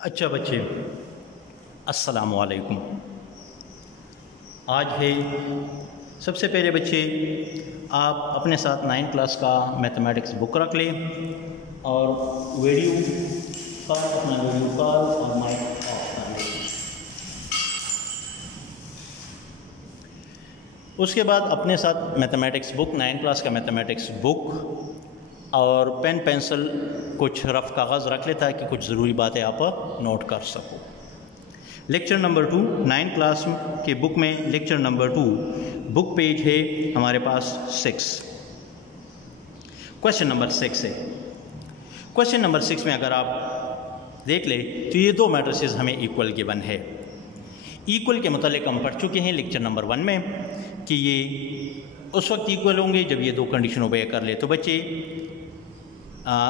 अच्छा बच्चे, अस्सलामु अलैकुम। आज है सबसे पहले बच्चे आप अपने साथ 9th क्लास का मैथमेटिक्स बुक रख लें और वीडियो का अपना वीडियो कॉल और माइक ऑफ कर लें। उसके बाद अपने साथ मैथमेटिक्स बुक 9th क्लास का मैथमेटिक्स बुक और पेन पेंसिल कुछ रफ़ कागज़ रख ले ताकि कुछ ज़रूरी बातें आप नोट कर सको। लेक्चर नंबर 2 9th क्लास के बुक में लेक्चर नंबर 2 बुक पेज है हमारे पास 6। क्वेश्चन नंबर 6 है। क्वेश्चन नंबर 6 में अगर आप देख ले तो ये दो मैट्रिसेस हमें इक्वल गिवन है। इक्वल के मतलब हम पढ़ चुके हैं लेक्चर नंबर 1 में कि ये उस वक्त इक्वल होंगे जब ये दो कंडीशन ओबे कर ले। तो बच्चे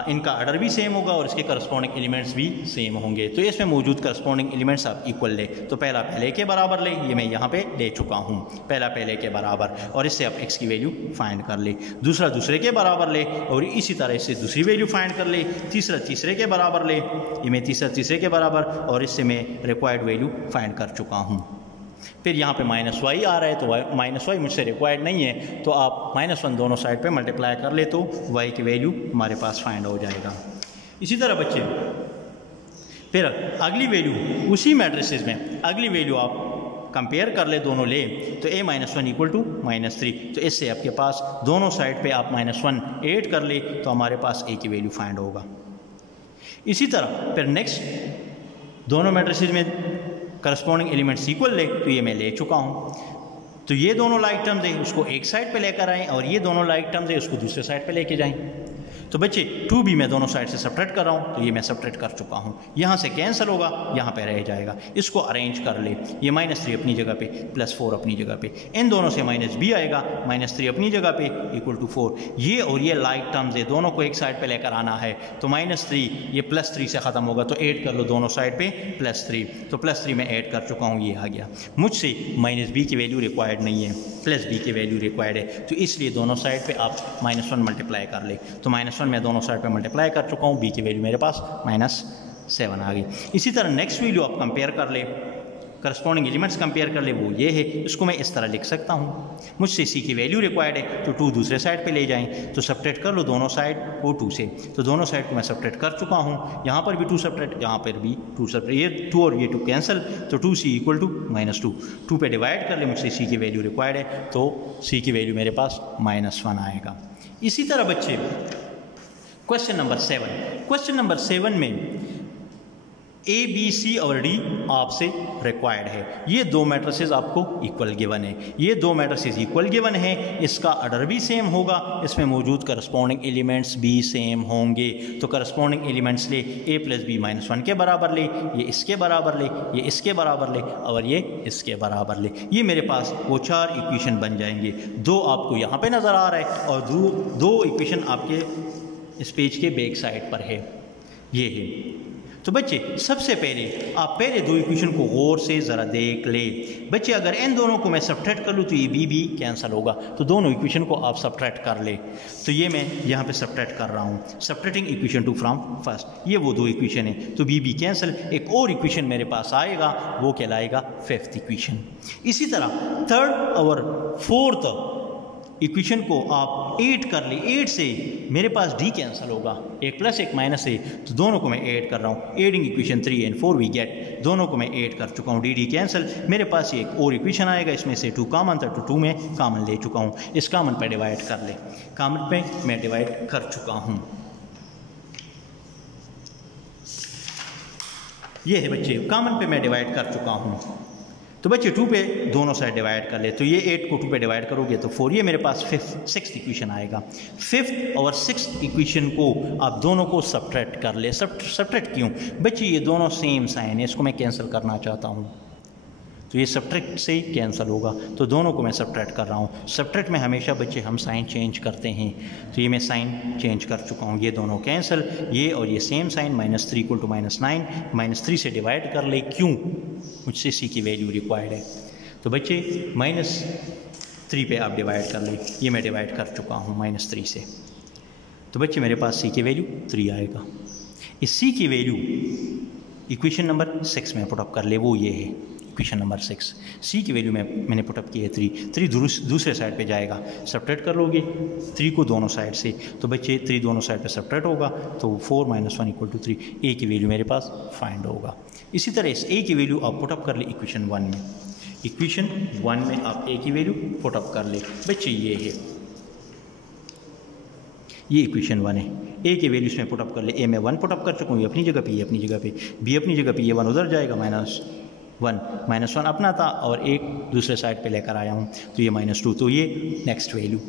इनका ऑर्डर भी सेम होगा और इसके करस्पॉन्डिंग एलिमेंट्स भी सेम होंगे। तो इसमें मौजूद करस्पॉन्डिंग एलिमेंट्स आप इक्वल ले। तो पहला पहले के बराबर ले, ये मैं यहाँ पे ले चुका हूँ, पहला पहले के बराबर, और इससे आप x की वैल्यू फाइंड कर ले। दूसरा दूसरे के बराबर ले और इसी तरह इससे दूसरी वैल्यू फाइंड कर ले। तीसरा तीसरे के बराबर ले, ये मैं तीसरा तीसरे के बराबर, और इससे मैं रिक्वायर्ड वैल्यू फाइंड कर चुका हूँ। फिर यहाँ पे -y आ रहा है तो -y मुझसे रिक्वायर्ड नहीं है, तो आप -1 दोनों साइड पे मल्टीप्लाई कर ले तो y की वैल्यू हमारे पास फाइंड हो जाएगा। इसी तरह बच्चे फिर अगली वैल्यू उसी मैट्रिसेस में अगली वैल्यू आप कंपेयर कर ले, दोनों ले, तो a -1 इक्वल टू -3, तो इससे आपके पास दोनों साइड पे आप -1 ऐड कर ले तो हमारे पास a की वैल्यू फाइंड होगा। इसी तरह फिर नेक्स्ट दोनों मैट्रिसेस में करस्पॉन्डिंग एलिमेंट्स इक्वल ले, तो ये मैं ले चुका हूँ। तो ये दोनों लाइक टर्म्स है उसको एक साइड पे लेकर आएँ और ये दोनों लाइक टर्म्स है उसको दूसरे साइड पे लेके जाएं। तो बच्चे 2b मैं दोनों साइड से सब्ट्रैक्ट कर रहा हूँ, तो ये मैं सब्ट्रैक्ट कर चुका हूँ। यहाँ से कैंसिल होगा, यहाँ पे रह जाएगा। इसको अरेंज कर ले, ये -3 अपनी जगह पे, +4 अपनी जगह पे, इन दोनों से -b आएगा, -3 अपनी जगह पे इक्वल टू 4। ये और ये लाइक टर्म्स है, दोनों को एक साइड पे लेकर आना है। तो -3 ये +3 से ख़त्म होगा, तो ऐड कर लो दोनों साइड पे +3, तो +3 में ऐड कर चुका हूँ, ये आ गया। मुझसे -b की वैल्यू रिक्वायर्ड नहीं है, +b की वैल्यू रिक्वायर्ड है, तो इसलिए दोनों साइड पे आप -1 मल्टीप्लाई कर ले। तो -1 मैं दोनों साइड पे मल्टीप्लाई कर चुका हूँ, b की वैल्यू मेरे पास -7 आ गई। इसी तरह नेक्स्ट वैल्यू आप कंपेयर कर ले, करस्पॉन्डिंग एलिमेंट्स कंपेयर कर ले, वो ये है। इसको मैं इस तरह लिख सकता हूँ, मुझसे c की वैल्यू रिक्वायर्ड है, तो 2 दूसरे साइड पे ले जाएं, तो सब्ट्रैक्ट कर लो दोनों साइड को 2 से। तो दोनों साइड को मैं सब्ट्रैक्ट कर चुका हूँ, यहाँ पर भी 2 सब्ट्रैक्ट, यहाँ पर भी 2 सब्ट्रैक्ट, ये 2 और ये 2 कैंसिल, तो 2c इक्वल टू -2, 2 पे डिवाइड कर ले, मुझसे c की वैल्यू रिक्वायर्ड है, तो c की वैल्यू मेरे पास -1 आएगा। इसी तरह बच्चे क्वेश्चन नंबर 7, क्वेश्चन नंबर 7 में A, B, C और D आपसे रिक्वायर्ड है। ये दो मैट्रिसेस आपको इक्वल गिवन है, ये दो मैट्रिसेस इक्वल गिवन है, इसका ऑर्डर भी सेम होगा, इसमें मौजूद करस्पॉन्डिंग एलिमेंट्स भी सेम होंगे। तो करस्पॉन्डिंग एलिमेंट्स ले, a + b -1 के बराबर ले, ये इसके बराबर ले, ये इसके बराबर ले और ये इसके बराबर ले। ये मेरे पास वो 4 इक्वेशन बन जाएंगे। 2 आपको यहाँ पे नज़र आ रहा है और दो इक्वेशन आपके इस पेज के बैक साइड पर है, ये है। तो बच्चे सबसे पहले आप पहले 2 इक्वेशन को गौर से ज़रा देख ले। बच्चे अगर इन दोनों को मैं सब्ट्रैक्ट कर लूँ तो ये b कैंसिल होगा, तो दोनों इक्वेशन को आप सब्ट्रैक्ट कर ले। तो ये मैं यहाँ पे सब्ट्रैक्ट कर रहा हूँ, सब्ट्रैक्टिंग इक्वेशन 2 फ्रॉम फर्स्ट, ये वो 2 इक्वेशन है, तो b कैंसिल। एक और इक्वेशन मेरे पास आएगा, वो कहलाएगा 5th इक्वेशन। इसी तरह 3rd और 4th इक्वेशन को आप 8 कर ले, 8 से मेरे पास d कैंसिल होगा, एक प्लस एक माइनस है, तो दोनों को मैं ऐड कर रहा हूँ। Adding equation 3 and 4 we get, दोनों को मैं ऐड कर चुका हूँ, d कैंसिल। मेरे पास एक और इक्वेशन आएगा, इसमें से 2 कॉमन था, तो 2 में कॉमन ले चुका हूँ। इस कॉमन पे डिवाइड कर ले, कॉमन पे मैं डिवाइड कर चुका हूँ। ये है बच्चे, कॉमन पे मैं डिवाइड कर चुका हूँ। तो बच्चे 2 पे दोनों साइड डिवाइड कर ले, तो ये 8 को 2 पे डिवाइड करोगे तो 4, ये मेरे पास 6th इक्वेशन आएगा। 5th और 6th इक्वेशन को आप दोनों को सब्ट्रैक्ट कर ले। सब्ट्रैक्ट क्यों बच्चे, ये दोनों सेम साइन है, इसको मैं कैंसिल करना चाहता हूँ, तो ये सब्ट्रैक्ट से ही कैंसिल होगा, तो दोनों को मैं सब्ट्रैक्ट कर रहा हूँ। सब्ट्रैक्ट में हमेशा बच्चे हम साइन चेंज करते हैं, तो ये मैं साइन चेंज कर चुका हूँ, ये दोनों कैंसिल, ये और ये सेम साइन, -3 = -9, -3 से डिवाइड कर ले, क्यों, मुझसे c की वैल्यू रिक्वायर्ड है। तो बच्चे -3 पे आप डिवाइड कर ले, ये मैं डिवाइड कर चुका हूँ -3 से, तो बच्चे मेरे पास c की वैल्यू 3 आएगा। इस c की वैल्यू इक्वेशन नंबर 6 में पुटअप कर ले, वो ये है इक्वेशन नंबर 6। सी की वैल्यू में मैंने पुटअप की है 3 दूसरे साइड पे जाएगा, सब्ट्रैक्ट कर लोगे 3 को दोनों साइड से, तो बच्चे 3 दोनों साइड पे सब्ट्रैक्ट होगा तो 4 - 1 = 3। ए की वैल्यू मेरे पास फाइंड होगा। इसी तरह इस ए की वैल्यू आप पुटअप कर ले इक्वेशन 1 में। इक्वेशन 1 में आप ए की वैल्यू पुटअप कर ले बच्चे, ये है, ये इक्वेशन 1 है। ए के वैल्यूज में पुटअप कर ले, ए में 1 पुटअप कर चुका हूँ, ये अपनी जगह पे, ये अपनी जगह पे, बी अपनी जगह पे, ये 1 उधर जाएगा, -1 अपना था और एक दूसरे साइड पे लेकर आया हूँ तो ये -2, तो ये नेक्स्ट वैल्यू।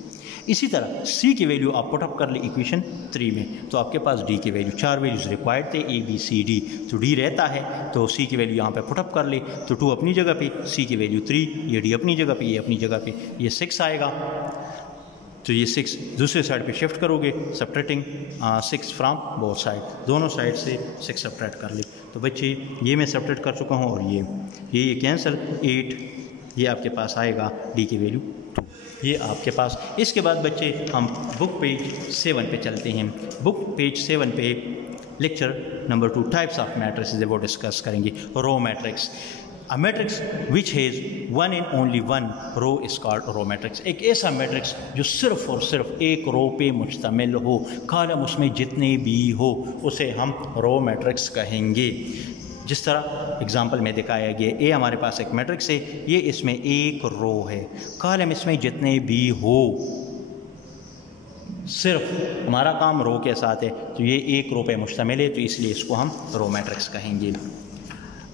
इसी तरह सी की वैल्यू आप पुटअप कर ले इक्वेशन 3 में, तो आपके पास डी की वैल्यू 4 वैल्यूज रिक्वायर्ड थे, ए बी सी डी, तो डी रहता है तो सी की वैल्यू यहाँ पे पुटअप कर ले, तो 2 अपनी जगह पे, सी की वैल्यू 3, ये डी अपनी जगह पे, ये अपनी जगह पे, ये 6 आएगा, तो ये 6 दूसरे साइड पे शिफ्ट करोगे, सब्ट्रैक्टिंग 6 फ्रॉम बोथ साइड, दोनों साइड से 6 सब्ट्रैक्ट कर ले, तो बच्चे ये मैं सब्ट्रैक्ट कर चुका हूँ और ये कैंसिल 8, ये आपके पास आएगा डी की वैल्यू 2, ये आपके पास। इसके बाद बच्चे हम बुक पेज 7 पे चलते हैं। बुक पेज 7 पे lecture number 2 types of matrix वो डिस्कस करेंगे। Row matrix, A matrix which has one and only one row is called row matrix। एक ऐसा मैट्रिक्स जो सिर्फ और सिर्फ एक रो पे मुश्तमिल हो, कॉलम उसमें जितने भी हो, उसे हम रो मैट्रिक्स कहेंगे। जिस तरह एग्जांपल में दिखाया गया, ए हमारे पास एक मैट्रिक्स है, ये इसमें एक रो है, कॉलम इसमें जितने भी हो, सिर्फ हमारा काम रो के साथ है, तो ये एक रो पे मुश्तमिल है, तो इसलिए इसको हम रो मैट्रिक्स कहेंगे।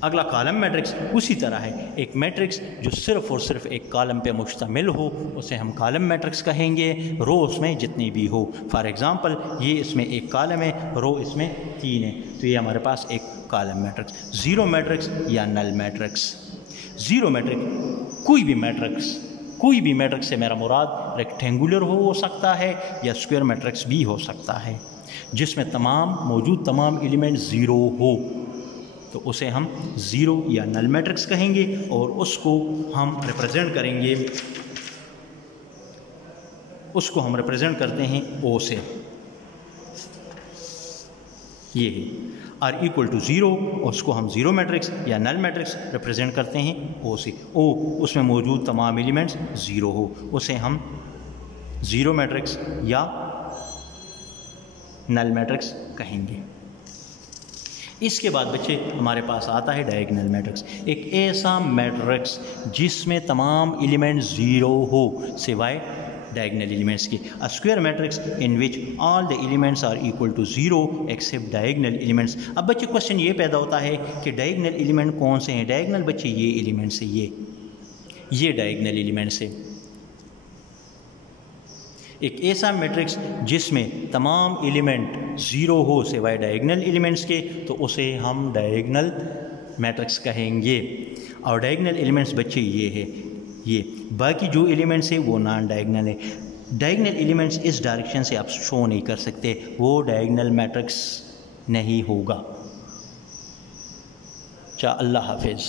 अगला कॉलम मैट्रिक्स उसी तरह है, एक मैट्रिक्स जो सिर्फ और सिर्फ एक कॉलम पे मुश्तमिल हो उसे हम कॉलम मैट्रिक्स कहेंगे, रो उसमें जितनी भी हो। फॉर एग्जांपल ये इसमें एक कॉलम है, रो इसमें 3 है, तो ये हमारे पास एक कॉलम मैट्रिक्स। ज़ीरो मैट्रिक्स या नल मैट्रिक्स। ज़ीरो मैट्रिक्स कोई भी मैट्रिक्स से मेरा मुराद रेक्टेंगुलर हो सकता है या स्क्वायर मैट्रिक्स भी हो सकता है, जिसमें मौजूद तमाम एलिमेंट ज़ीरो हो, तो उसे हम ज़ीरो या नल मैट्रिक्स कहेंगे और उसको हम रिप्रेजेंट करते हैं ओ से, ये है आर इक्वल टू 0, उसको हम ज़ीरो मैट्रिक्स या नल मैट्रिक्स रिप्रेजेंट करते हैं ओ से। ओ उसमें मौजूद तमाम एलिमेंट्स ज़ीरो हो, उसे हम ज़ीरो मैट्रिक्स या नल मैट्रिक्स कहेंगे। इसके बाद बच्चे हमारे पास आता है डायगोनल मैट्रिक्स, एक ऐसा मैट्रिक्स जिसमें तमाम एलिमेंट ज़ीरो हो सिवाय डायगोनल एलिमेंट्स की। A square matrix in which all the elements are equal to 0 except diagonal elements. अब बच्चे क्वेश्चन ये पैदा होता है कि डायगोनल एलिमेंट कौन से हैं? डायगोनल बच्चे ये एलिमेंट्स है, ये डायगोनल एलिमेंट्स है। एक ऐसा मैट्रिक्स जिसमें तमाम एलिमेंट ज़ीरो हो सिवाय डायगोनल एलिमेंट्स के, तो उसे हम डायगोनल मैट्रिक्स कहेंगे। और डायगोनल एलिमेंट्स बच्चे ये है, ये बाकी जो एलिमेंट्स है वो नॉन डायगोनल है। डायगोनल एलिमेंट्स इस डायरेक्शन से आप शो नहीं कर सकते, वो डायगोनल मैट्रिक्स नहीं होगा। अल्लाह हाफिज़।